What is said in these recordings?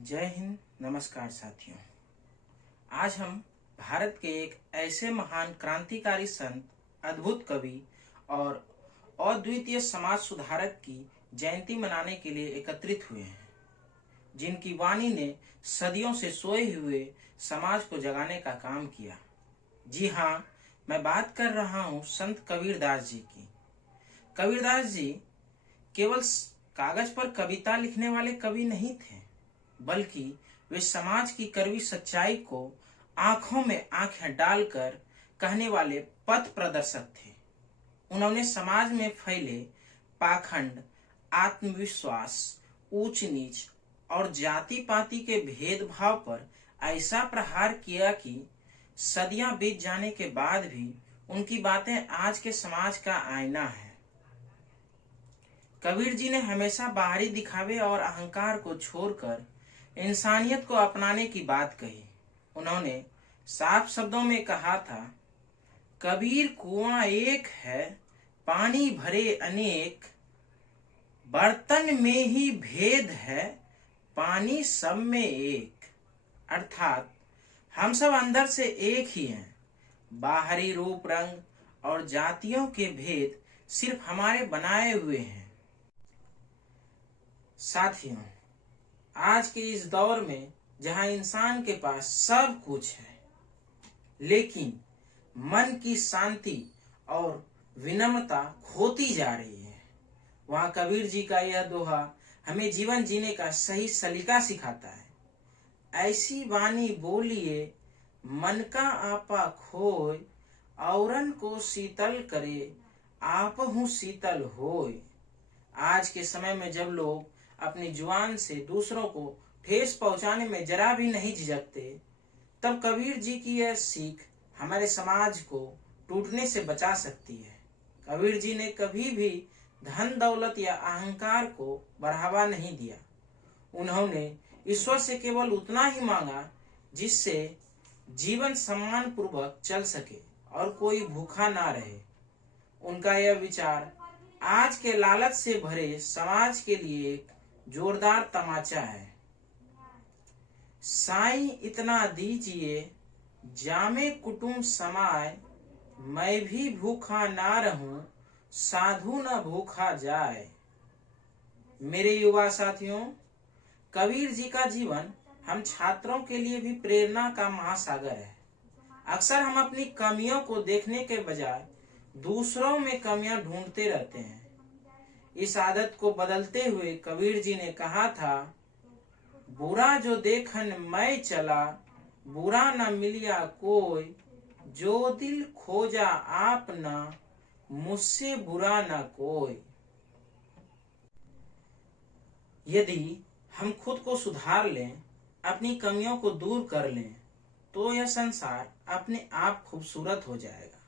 जय हिंद। नमस्कार साथियों। आज हम भारत के एक ऐसे महान क्रांतिकारी संत, अद्भुत कवि और अद्वितीय समाज सुधारक की जयंती मनाने के लिए एकत्रित हुए हैं, जिनकी वाणी ने सदियों से सोए हुए समाज को जगाने का काम किया। जी हाँ, मैं बात कर रहा हूँ संत कबीरदास जी की। कबीरदास जी केवल कागज पर कविता लिखने वाले कवि नहीं थे, बल्कि वे समाज की कड़वी सच्चाई को आंखों में आंखें डालकर कहने वाले पथ प्रदर्शक थे। उन्होंने समाज में फैले पाखंड, आत्मविश्वास, ऊंच नीच और जाति पाति के भेदभाव पर ऐसा प्रहार किया कि सदियां बीत जाने के बाद भी उनकी बातें आज के समाज का आईना है। कबीर जी ने हमेशा बाहरी दिखावे और अहंकार को छोड़कर इंसानियत को अपनाने की बात कही। उन्होंने साफ शब्दों में कहा था, कबीर कुआं एक है, पानी भरे अनेक, बर्तन में ही भेद है, पानी सब में एक। अर्थात हम सब अंदर से एक ही हैं। बाहरी रूप, रंग और जातियों के भेद सिर्फ हमारे बनाए हुए हैं। साथियों, आज के इस दौर में जहां इंसान के पास सब कुछ है, लेकिन मन की शांति और विनम्रता खोती जा रही है, वहां कबीर जी का यह दोहा हमें जीवन जीने का सही सलीका सिखाता है। ऐसी वाणी बोलिए मन का आपा खोय, औरन को शीतल करे आपहु शीतल होय। आज के समय में जब लोग अपनी जुबान से दूसरों को ठेस पहुंचाने में जरा भी नहीं झिझकते, तब कबीर जी की यह सीख हमारे समाज को टूटने से बचा सकती है। कबीर जी ने कभी भी धन दौलत या अहंकार को बढ़ावा नहीं दिया। उन्होंने ईश्वर से केवल उतना ही मांगा जिससे जीवन सम्मान पूर्वक चल सके और कोई भूखा ना रहे। उनका यह विचार आज के लालच से भरे समाज के लिए एक जोरदार तमाचा है। साईं इतना दीजिए जामे कुटुंब समाय, मैं भी भूखा ना रहूं साधु न भूखा जाए। मेरे युवा साथियों, कबीर जी का जीवन हम छात्रों के लिए भी प्रेरणा का महासागर है। अक्सर हम अपनी कमियों को देखने के बजाय दूसरों में कमियां ढूंढते रहते हैं। इस आदत को बदलते हुए कबीर जी ने कहा था, बुरा जो देखन मैं चला, बुरा न मिलिया कोई, जो दिल खोजा आप न, मुझसे बुरा न कोई। यदि हम खुद को सुधार लें, अपनी कमियों को दूर कर लें, तो यह संसार अपने आप खूबसूरत हो जाएगा।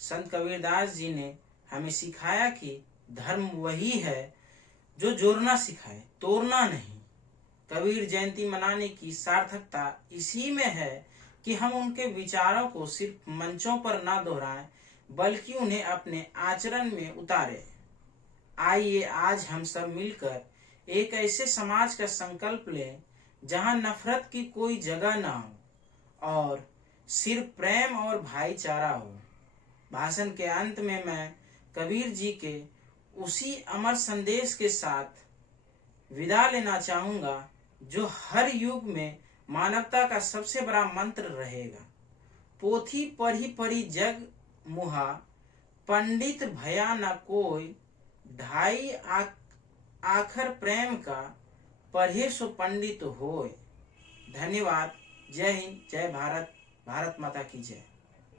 संत कबीरदास जी ने हमें सिखाया कि धर्म वही है जो जोड़ना सिखाए, तोड़ना नहीं। कबीर जयंती मनाने की सार्थकता इसी में है कि हम उनके विचारों को सिर्फ मंचों पर ना दोहराएं, बल्कि उन्हें अपने आचरण में उतारें। आइए आज हम सब मिलकर एक ऐसे समाज का संकल्प लें जहां नफरत की कोई जगह ना हो और सिर्फ प्रेम और भाईचारा हो। भाषण के अंत में मैं कबीर जी के उसी अमर संदेश के साथ विदा लेना चाहूंगा जो हर युग में मानवता का सबसे बड़ा मंत्र रहेगा। पोथी पढ़ी पढ़ी जग मुहा, पंडित भया न कोई, ढाई आखर प्रेम का, पढ़े सो पंडित होय। धन्यवाद। जय हिंद, जय भारत, भारत माता की जय।